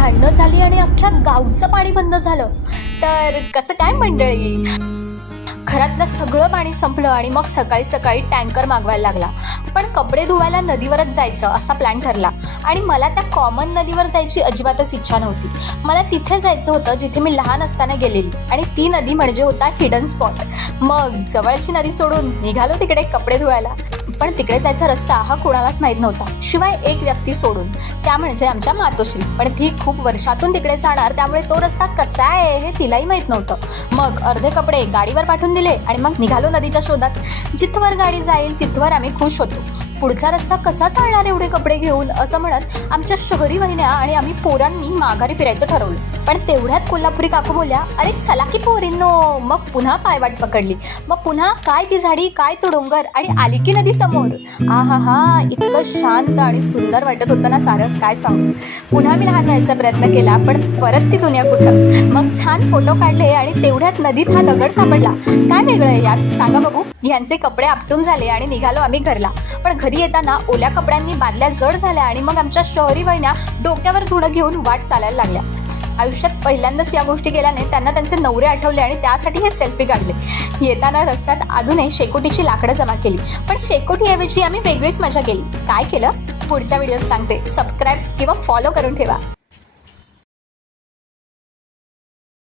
भांडणं झाली आणि अख्ख्या गावचं पाणी बंद झालं. तर कसं काय मंडळी, घरातलं सगळं पाणी संपलं आणि मग सकाळी सकाळी टँकर मागवायला लागला. पण कपडे धुवायला नदीवरच जायचं असा प्लॅन ठरला आणि मला त्या कॉमन नदीवर जायची अजिबातच इच्छा नव्हती. मला तिथे जायचं होतं जिथे मी लहान असताना गेलेली, आणि ती नदी म्हणजे होता हिडन स्पॉट. मग जवळची नदी सोडून निघालो तिकडे कपडे धुवायला. पण तिकडे जायचा रस्ता हा कोणालाच माहीत नव्हता, शिवाय एक व्यक्ती सोडून, त्या म्हणजे आमच्या मातोश्री. पण ती खूप वर्षातून तिकडे जाणार, त्यामुळे तो रस्ता कसा आहे हे तिलाही माहीत नव्हतं. मग अर्धे कपडे गाडीवर पाठवून दिले आणि मग निघालो नदीच्या शोधात. जिथवर गाडी जाईल तिथवर आम्ही खुश होतो. पुढचा रस्ता कसा चालणार एवढे कपडे घेऊन असं म्हणत आमच्या शहरी वहिन्या आणि आम्ही पोरांनी माघारी फिरायचं ठरवलं. पण तेवढ्यात कोल्हापुरी काकू बोलल्या, अरे चला की पोरींनो. मग पुन्हा पायवाट पकडली. मग पुन्हा काय ती झाडी, काय तो डोंगर, आणि आली की नदी समोर. हा हा, इतकं शांत आणि सुंदर वाटत होतं ना सारं, काय सांगू. पुन्हा मी लहान राहायचा प्रयत्न केला, पण परत ती दुनिया कुठं. मग छान फोटो काढले आणि तेवढ्यात नदीत हा दगड सापडला. काय वेगळं आहे यात सांगा बघू. यांचे कपडे आपटून झाले आणि निघालो आम्ही घरला. पण घरी येताना ओल्या कपड्यांनी बादल्या जड झाल्या आणि मग आमच्या शहरी वहिन्या डोक्यावर धुणं घेऊन वाट चालायला लागल्या. आयुष्यात पहिल्यांदाच या गोष्टी केल्याने त्यांना त्यांचे नवरे आठवले आणि त्यासाठी हे सेल्फी काढले. येताना रस्त्यात अजूनही शेकोटीची लाकडं जमा केली, पण शेकोटीऐवजी आम्ही वेगळीच मजा केली. काय केलं पुढच्या व्हिडिओत सांगते. सबस्क्राईब किंवा फॉलो करून ठेवा.